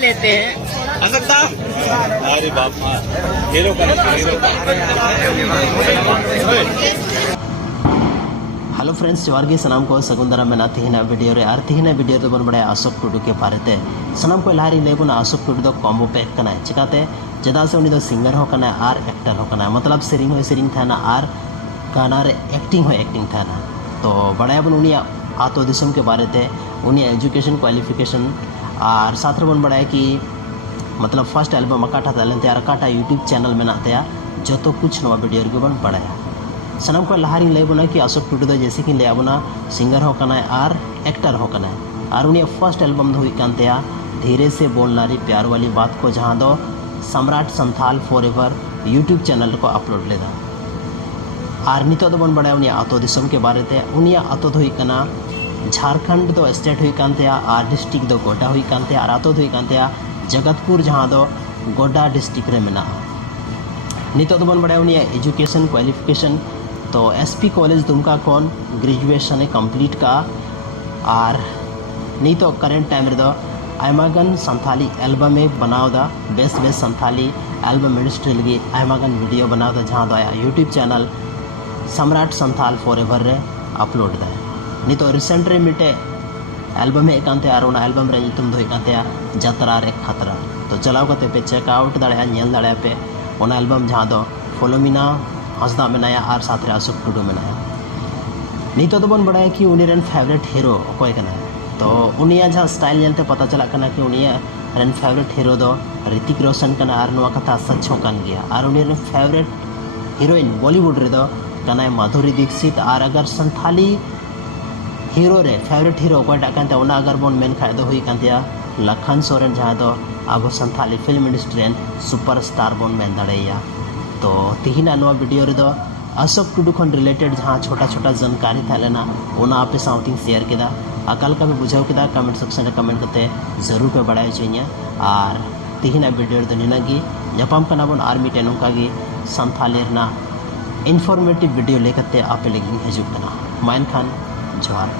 लेते हैं। अरे बाप हीरो का हेलो फ्रेंड्स जोहार गे सनाम को सगुन दाराम मेना तिहिना वीडियो रे आर तिहिना वीडियो तो बन बड़ा अशोक टुडू के बारे सनाम को लहारी लेबुना अशोक टुडू दो कॉम्बो पैक कना चिकाते चेदा से उनी दो सिंगर हो कना आर एक्टर हो कना मतलब सेरिंग हो सेरिंग थाना आर गाना रे एक्टिंग थाना तो बड़ा बन उनी आतो दिसम के बारे ते उनी एजुकेशन क्वालिफिकेशन और साथ रे बन बड़ा कि मतलब फर्स्ट एल्बम अकाटा तलन तैयार अकाटा यूट्यूब चैनल में नाते जो तो कुछ नवा वीडियो रे बन बढ़ाया सनम को लहारी लेबुना कि अशोक टुडू दो जैसे कि ले आबुना सिंगर हो कना और एक्टर हो कना और उनी फर्स्ट एल्बम दो हुई धीरे से बोलना री प्यार वाली बात को जहाँ दो सम्राट संथाल फॉरएवर यूट्यूब चैनल को अपलोड लेदा और नितो दो बन बड़ा उनी आतो दिसम के बारे ते उनी आतो दो हुई कना झारखंड दो स्टेट हुई और डिस्ट्रिक्ट दो गोड्डा हुई और आतो दो हुई जगतपुर जहाँ दो गोड्डा डिस्ट्रिक्ट रे मेना नितो दो बन बड़ा उनी एजुकेशन क्वालिफिकेशन तो एसपी कॉलेज दुमका कौन ग्रेजुएशन कंप्लीट का और नहीं तो करेंट टाइम रे दो आयमागन संथाली एल्बम एक बनाओ दा बेस्ट संथाली एल्बम मिनिस्ट्री लगी आयमागन वीडियो बनाओ दा जहाँ दो यूट्यूब चैनल सम्राट संथाल फॉरएवर रे अपलोड दा नहीं तो रिसेंट रे मिटे एल्बम एक और उन एल्बम रे तुम दो जतरा रे खतरा तो चलाओ कते पे चेकआउट दाड़ा नेल दाड़ा पे उन एल्बम जहाँ दो फोलोमिना हंसदा मेनाया और साथ रे अशोक टुडू मेनाया नितो तो बन बड़ा कि उनी रन फेवरेट हीरो कोई कना तो उनिया जहाँ स्टाइल नेलते पता चला कना कि उनिया रन फेवरेट हीरो दो ऋतिक रोशन कना और नवा कथा सच हो कान गया और उनी रन फेवरेट हीरोइन बॉलीवुड रे दो कना माधुरी दीक्षित और अगर संथाली हीरो रे फेवरेट हीरो कोई डाकन ते उना अगर बोन मेन खाय दो हुई कांतिया लखन सोरेन जहाँ दो अब Santhali film industry super star बोन मेन दड़ैया तो तिहिना नवा वीडियो रे दो अशोक टुडू खन रिलेटेड जहाँ छोटा छोटा जानकारी था लेना उना आपे साउथिंग शेयर केदा अकाल का भी बुझाव केदा कमेंट सेक्शन रे कमेंट करते जरूर पे बढ़ाई चाहिए और तिहिना वीडियो रे दो निनागी जपाम कना बन आर्मी टेनों का गी संथाली रना इन्फॉर्मेटिव वीडियो लेकते आपे लगी हजूब कना माइन खान जोहार।